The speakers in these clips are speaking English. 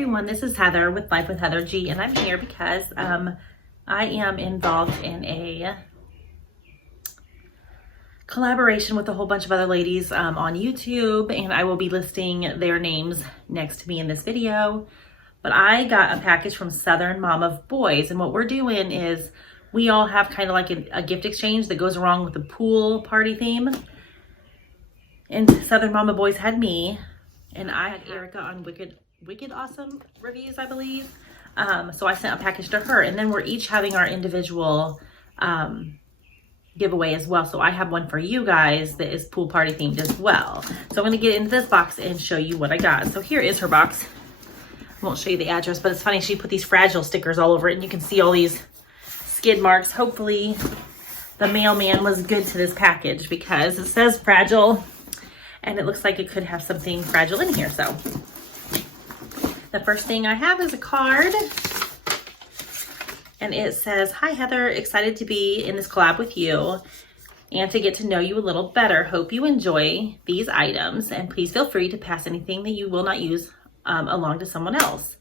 everyone, this is Heather with Life with Heather G, and I'm here because I am involved in a collaboration with a whole bunch of other ladies on YouTube, and I will be listing their names next to me in this video. But I got a package from Southern Mom of Boys, and what we're doing is we all have kind of like a gift exchange that goes along with the pool party theme. And Southern Mom of Boys had me, and I had Erica on Wicked Awesome Reviews, I believe. So I sent a package to her, and then we're each having our individual giveaway as well. So I have one for you guys that is pool party themed as well. So I'm going to get into this box and show you what I got. So here is her box. I won't show you the address, but it's funny. She put these fragile stickers all over it, and you can see all these skid marks. Hopefully the mailman was good to this package because it says fragile, and it looks like it could have something fragile in here. So the first thing I have is a card, and it says, "Hi Heather, excited to be in this collab with you and to get to know you a little better. Hope you enjoy these items, and please feel free to pass anything that you will not use along to someone else."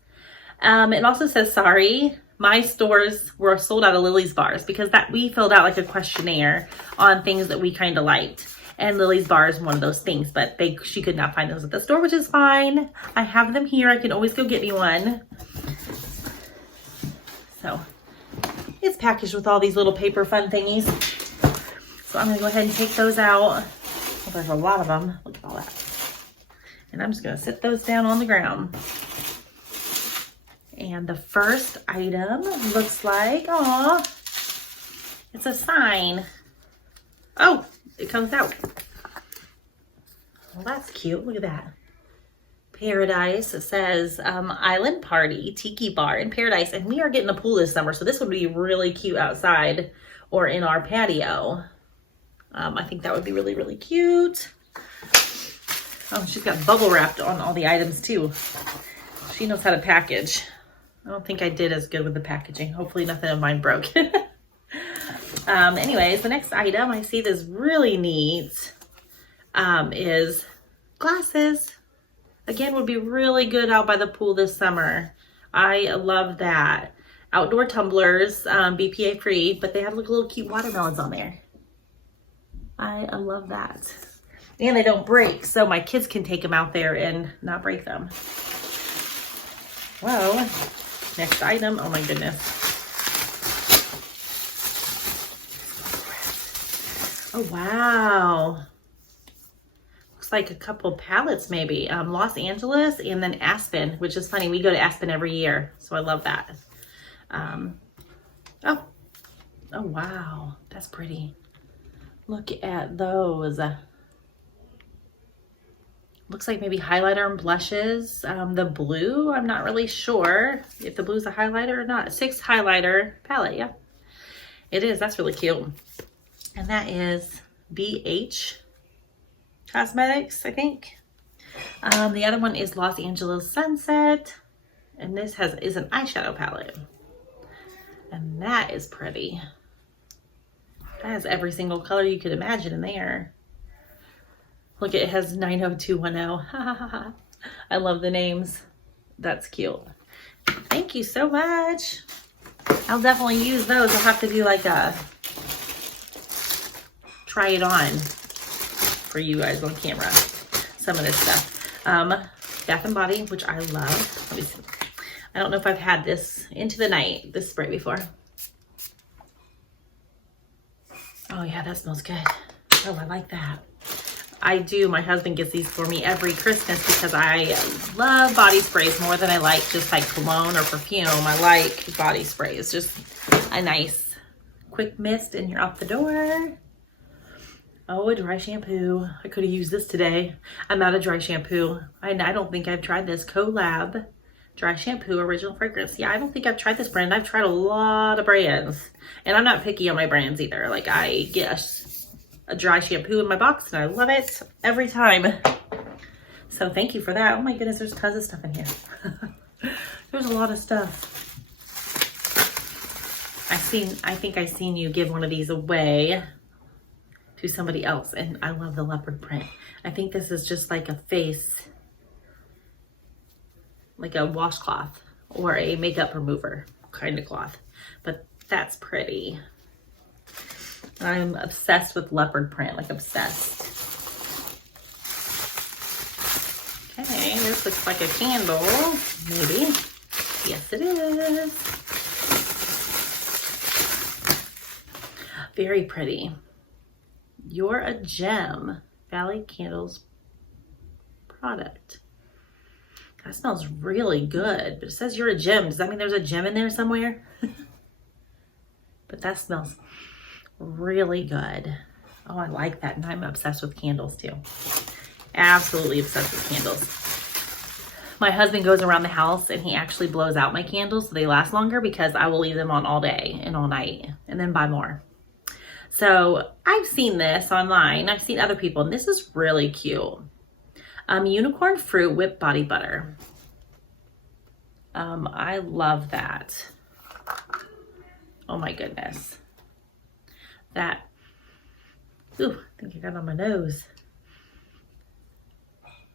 It also says, "Sorry, my stores were sold out of Lily's bars," because we filled out like a questionnaire on things that we kind of liked. And Lily's bar is one of those things, but she could not find those at the store, which is fine. I have them here. I can always go get me one. So it's packaged with all these little paper fun thingies. So I'm gonna go ahead and take those out. Well, there's a lot of them. Look at all that. And I'm just gonna sit those down on the ground. And the first item looks like, aw, it's a sign. Oh, it comes out. Well, that's cute. Look at that. Paradise. It says Island Party Tiki Bar in Paradise. And we are getting a pool this summer, so this would be really cute outside or in our patio. I think that would be really, really cute. Oh, she's got bubble wrapped on all the items too. She knows how to package. I don't think I did as good with the packaging. Hopefully nothing of mine broke. Anyways, the next item I see that's really neat is glasses. Again, would be really good out by the pool this summer. I love that. Outdoor tumblers, BPA free, but they have like little cute watermelons on there. I love that. And they don't break, so my kids can take them out there and not break them. Whoa. Next item. Oh my goodness. Oh, wow. Looks like a couple palettes maybe. Los Angeles and then Aspen, which is funny. We go to Aspen every year, so I love that. Oh, wow. That's pretty. Look at those. Looks like maybe highlighter and blushes. The blue, I'm not really sure if the blue's a highlighter or not. 6 highlighter palette, yeah. It is. That's really cute. And that is BH Cosmetics, I think. The other one is Los Angeles Sunset. And this is an eyeshadow palette. And that is pretty. That has every single color you could imagine in there. Look, it has 90210. I love the names. That's cute. Thank you so much. I'll definitely use those. I'll have to do like a try it on for you guys on camera. Some of this stuff. Bath and Body, which I love. Let me see. I don't know if I've had this Into the Night, this spray before. Oh yeah, that smells good. Oh, I like that. I do. My husband gets these for me every Christmas because I love body sprays more than I like just like cologne or perfume. I like body sprays. Just a nice quick mist and you're out the door. Oh, a dry shampoo. I could have used this today. I'm out of dry shampoo. I don't think I've tried this. Collab dry shampoo, original fragrance. Yeah, I don't think I've tried this brand. I've tried a lot of brands. And I'm not picky on my brands either. Like I get a dry shampoo in my box and I love it every time. So thank you for that. Oh my goodness, there's tons of stuff in here. There's a lot of stuff. I think I seen you give one of these away to somebody else, and I love the leopard print. I think this is just like a face like a washcloth or a makeup remover kind of cloth, but that's pretty. I'm obsessed with leopard print, like obsessed. Okay, this looks like a candle, maybe. Yes, it is. Very pretty. You're a Gem Valley Candles product. That smells really good, but it says you're a gem. Does that mean there's a gem in there somewhere? But that smells really good. Oh, I like that. And I'm obsessed with candles too. Absolutely obsessed with candles. My husband goes around the house and he actually blows out my candles so they last longer, because I will leave them on all day and all night and then buy more. So I've seen this online. I've seen other people, and this is really cute. Unicorn fruit whipped body butter. I love that. Oh my goodness. That, ooh, I think I got it on my nose.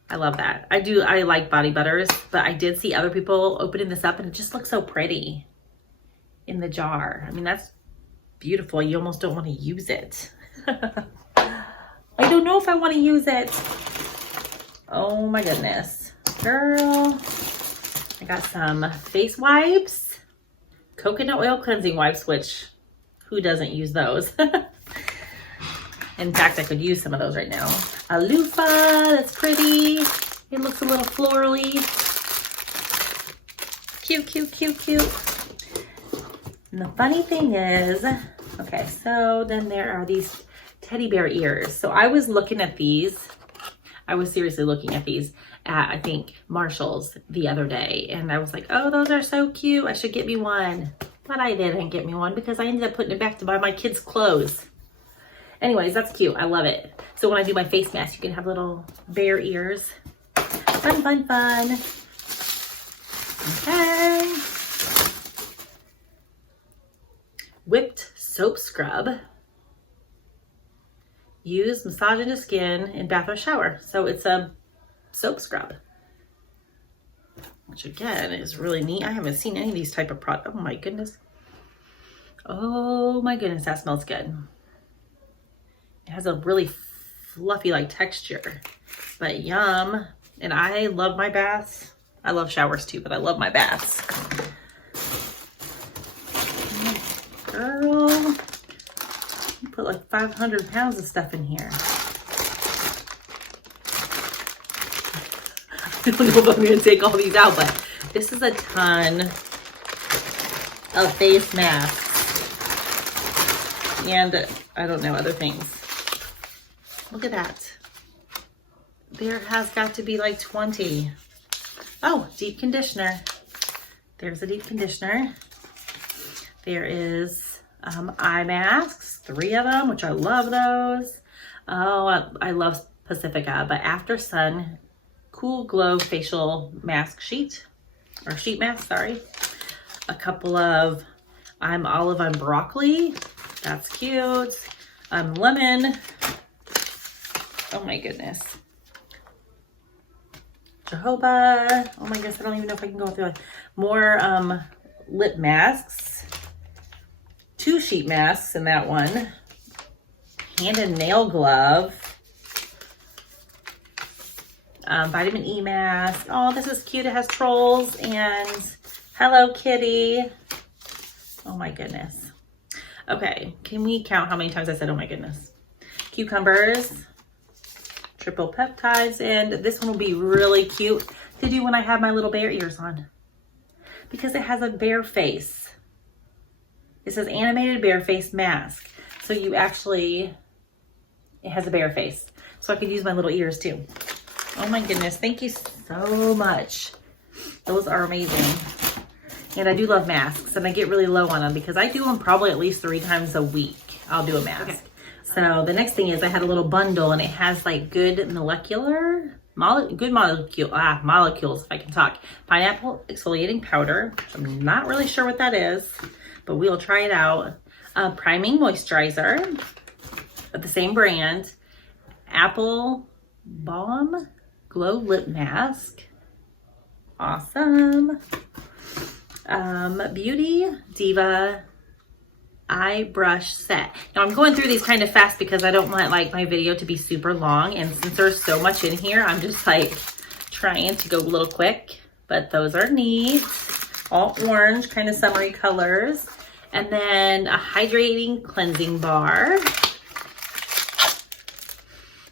I love that. I like body butters, but I did see other people opening this up and it just looks so pretty in the jar. I mean, that's beautiful. You almost don't want to use it. I don't know if I want to use it. Oh my goodness. Girl. I got some face wipes. Coconut oil cleansing wipes, which who doesn't use those? In fact, I could use some of those right now. A loofah, that's pretty. It looks a little florally. Cute, cute, cute, cute. And the funny thing is, okay, so then there are these teddy bear ears. So I was looking at these. I was seriously looking at these at, I think, Marshall's the other day. And I was like, oh, those are so cute. I should get me one. But I didn't get me one because I ended up putting it back to buy my kids' clothes. Anyways, that's cute. I love it. So when I do my face mask, you can have little bear ears. Fun, fun, fun. Okay. Whipped soap scrub. Use, massage into skin in bath or shower. So it's a soap scrub, which again is really neat. I haven't seen any of these type of products. Oh my goodness. Oh my goodness, that smells good. It has a really fluffy like texture, but yum. And I love my baths. I love showers too, but I love my baths. Girl, you put like 500 pounds of stuff in here. I don't know if I'm gonna take all these out, but this is a ton of face masks. And I don't know, other things. Look at that. There has got to be like 20. Oh, deep conditioner. There's a deep conditioner. There is eye masks, 3 of them, which I love those. Oh, I love Pacifica, but After Sun Cool Glow facial mask sheet, or sheet mask, sorry. A couple of Olive, I'm Broccoli. That's cute. Lemon. Oh my goodness. Jojoba. Oh my goodness, I don't even know if I can go through it. More lip masks. 2 sheet masks in that one. Hand and nail glove. Vitamin E mask. Oh, this is cute. It has trolls and Hello Kitty. Oh my goodness. Okay, can we count how many times I said oh my goodness? Cucumbers, triple peptides, and this one will be really cute to do when I have my little bear ears on, because it has a bear face. It says animated bear face mask. So you actually, it has a bear face. So I could use my little ears too. Oh my goodness, thank you so much. Those are amazing. And I do love masks, and I get really low on them because I do them probably at least 3 times a week. I'll do a mask. Okay. So the next thing is I had a little bundle, and it has like good molecules, if I can talk. Pineapple exfoliating powder, which I'm not really sure what that is, but we'll try it out. Priming moisturizer of the same brand. Apple Balm Glow Lip Mask. Awesome. Beauty Diva eye brush set. Now I'm going through these kind of fast because I don't want like my video to be super long, and since there's so much in here, I'm just like trying to go a little quick, but those are neat. All orange, kind of summery colors. And then a hydrating cleansing bar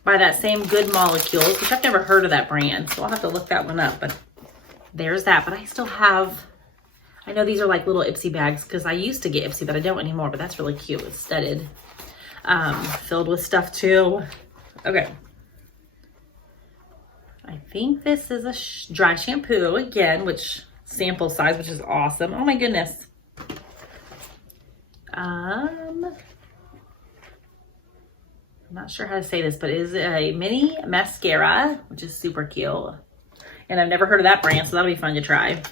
by that same Good Molecules, which I've never heard of that brand, so I'll have to look that one up, but there's that. But I still have, I know these are like little Ipsy bags because I used to get Ipsy, but I don't anymore, but that's really cute. It's studded, filled with stuff too. Okay. I think this is a dry shampoo again, which sample size, which is awesome. Oh my goodness. I'm not sure how to say this, but it is a mini mascara, which is super cute. And I've never heard of that brand, so that'll be fun to try.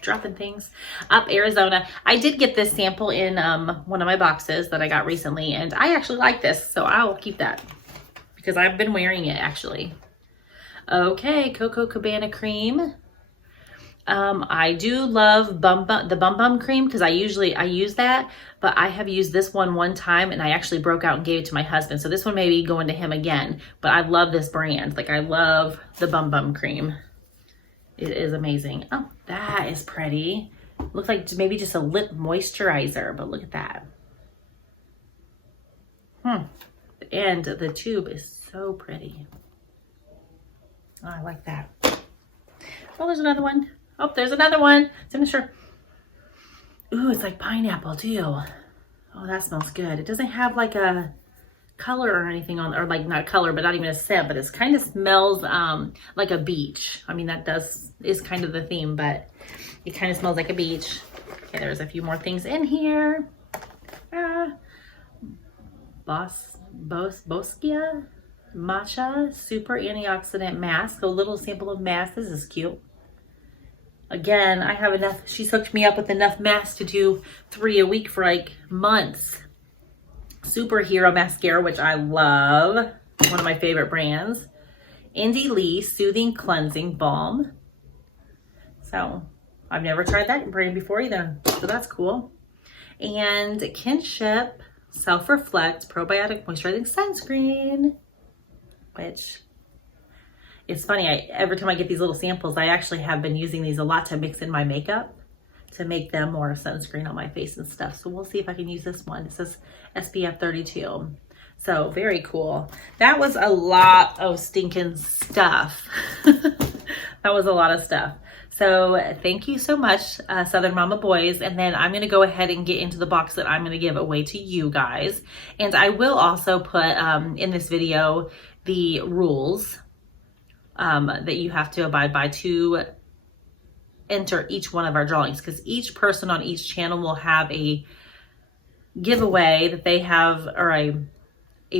Dropping things. Up Arizona. I did get this sample in one of my boxes that I got recently, and I actually like this, so I'll keep that because I've been wearing it actually. Okay, Coco Cabana cream. I do love the Bum Bum cream because I use that, but I have used this one time and I actually broke out and gave it to my husband. So this one may be going to him again, but I love this brand. Like I love the Bum Bum cream. It is amazing. Oh, that is pretty. Looks like maybe just a lip moisturizer, but look at that. And the tube is so pretty. Oh, I like that. Oh, there's another one. Oh, there's another one. Signature. Ooh, it's like pineapple too. Oh, that smells good. It doesn't have like a color or anything on, or like not color, but not even a scent, but it kind of smells like a beach. I mean, that is kind of the theme, but it kind of smells like a beach. Okay, there's a few more things in here. Boskia Matcha Super Antioxidant Mask. A little sample of mask. This is cute. Again, I have enough. She's hooked me up with enough masks to do 3 a week for like months. Superhero mascara, which I love. One of my favorite brands. Indie Lee Soothing Cleansing Balm. So I've never tried that brand before either. So that's cool. And Kinship Self Reflect Probiotic Moisturizing Sunscreen, which it's funny. Every time I get these little samples, I actually have been using these a lot to mix in my makeup to make them more sunscreen on my face and stuff. So we'll see if I can use this one. It says SPF 32. So very cool. That was a lot of stinking stuff. That was a lot of stuff. So thank you so much, Southern Mama Boys. And then I'm going to go ahead and get into the box that I'm going to give away to you guys. And I will also put in this video the rules that you have to abide by to enter each one of our drawings, because each person on each channel will have a giveaway that they have, or a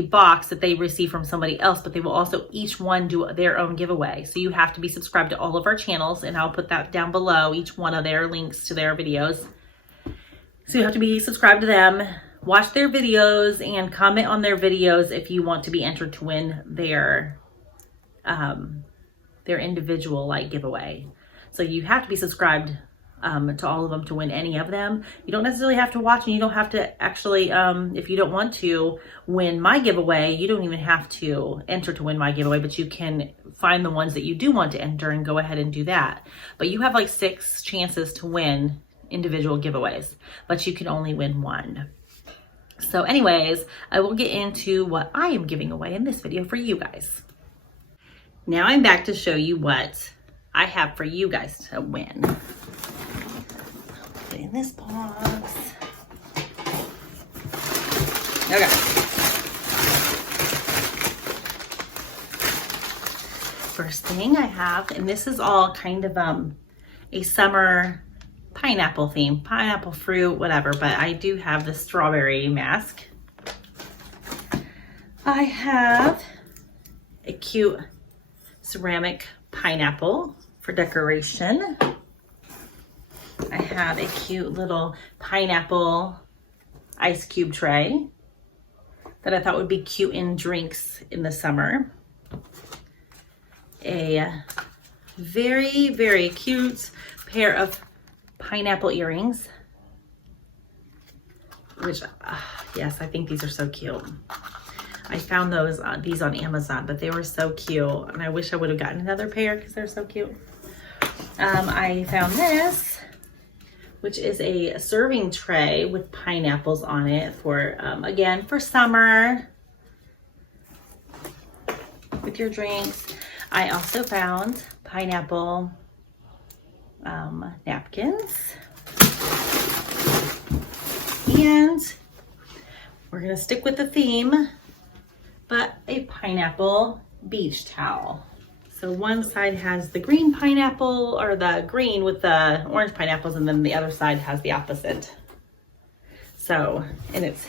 box that they receive from somebody else, but they will also each one do their own giveaway. So you have to be subscribed to all of our channels, and I'll put that down below, each one of their links to their videos. So you have to be subscribed to them, watch their videos, and comment on their videos if you want to be entered to win their individual like giveaway. So you have to be subscribed to all of them to win any of them. You don't necessarily have to watch, and you don't have to actually, if you don't want to win my giveaway, you don't even have to enter to win my giveaway, but you can find the ones that you do want to enter and go ahead and do that. But you have like 6 chances to win individual giveaways, but you can only win 1. So anyways, I will get into what I am giving away in this video for you guys. Now I'm back to show you what I have for you guys to win. Put it in this box. Okay. First thing I have, and this is all kind of a summer pineapple theme, pineapple fruit, whatever, but I do have the strawberry mask. I have a cute ceramic pineapple for decoration. I have a cute little pineapple ice cube tray that I thought would be cute in drinks in the summer. A very, very cute pair of pineapple earrings, which, yes, I think these are so cute. I found these on Amazon, but they were so cute, and I wish I would have gotten another pair because they're so cute. I found this, which is a serving tray with pineapples on it for, again, for summer with your drinks. I also found pineapple napkins, and we're gonna stick with the theme, but a pineapple beach towel. So one side has the green pineapple, or the green with the orange pineapples, and then the other side has the opposite. So, and it's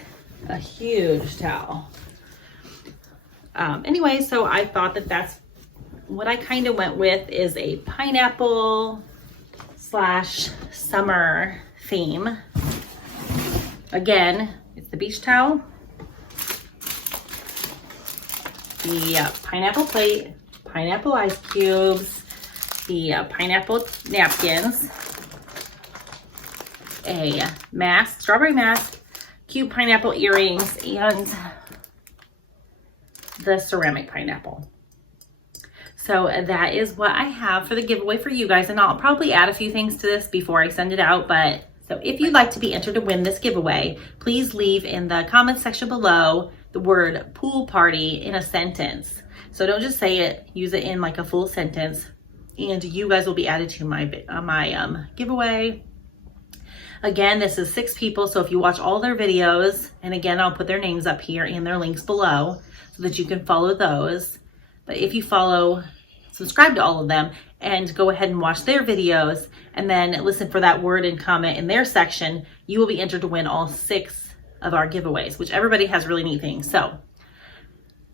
a huge towel. Anyway, so I thought that that's what I kind of went with, is a pineapple / summer theme. Again, it's the beach towel, the pineapple plate, pineapple ice cubes, the pineapple napkins, a mask, strawberry mask, cute pineapple earrings, and the ceramic pineapple. So that is what I have for the giveaway for you guys, and I'll probably add a few things to this before I send it out. But so if you'd like to be entered to win this giveaway, please leave in the comments section below the word pool party in a sentence. So don't just say it, use it in like a full sentence, and you guys will be added to my giveaway. Again, this is 6 people, so if you watch all their videos, and again, I'll put their names up here and their links below so that you can follow those. But if you subscribe to all of them and go ahead and watch their videos and then listen for that word and comment in their section, you will be entered to win all 6 of our giveaways, which everybody has really neat things. So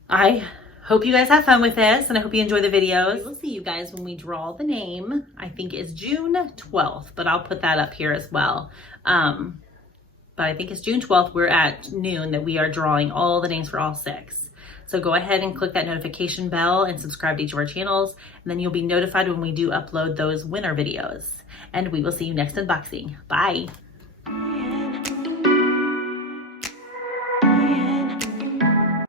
I hope you guys have fun with this, and I hope you enjoy the videos. We'll see you guys when we draw the name. I think it's June 12th, but I'll put that up here as well. But I think it's June 12th. We're at noon that we are drawing all the names for all 6. So go ahead and click that notification bell and subscribe to each of our channels, and then you'll be notified when we do upload those winner videos. And we will see you next unboxing. Bye.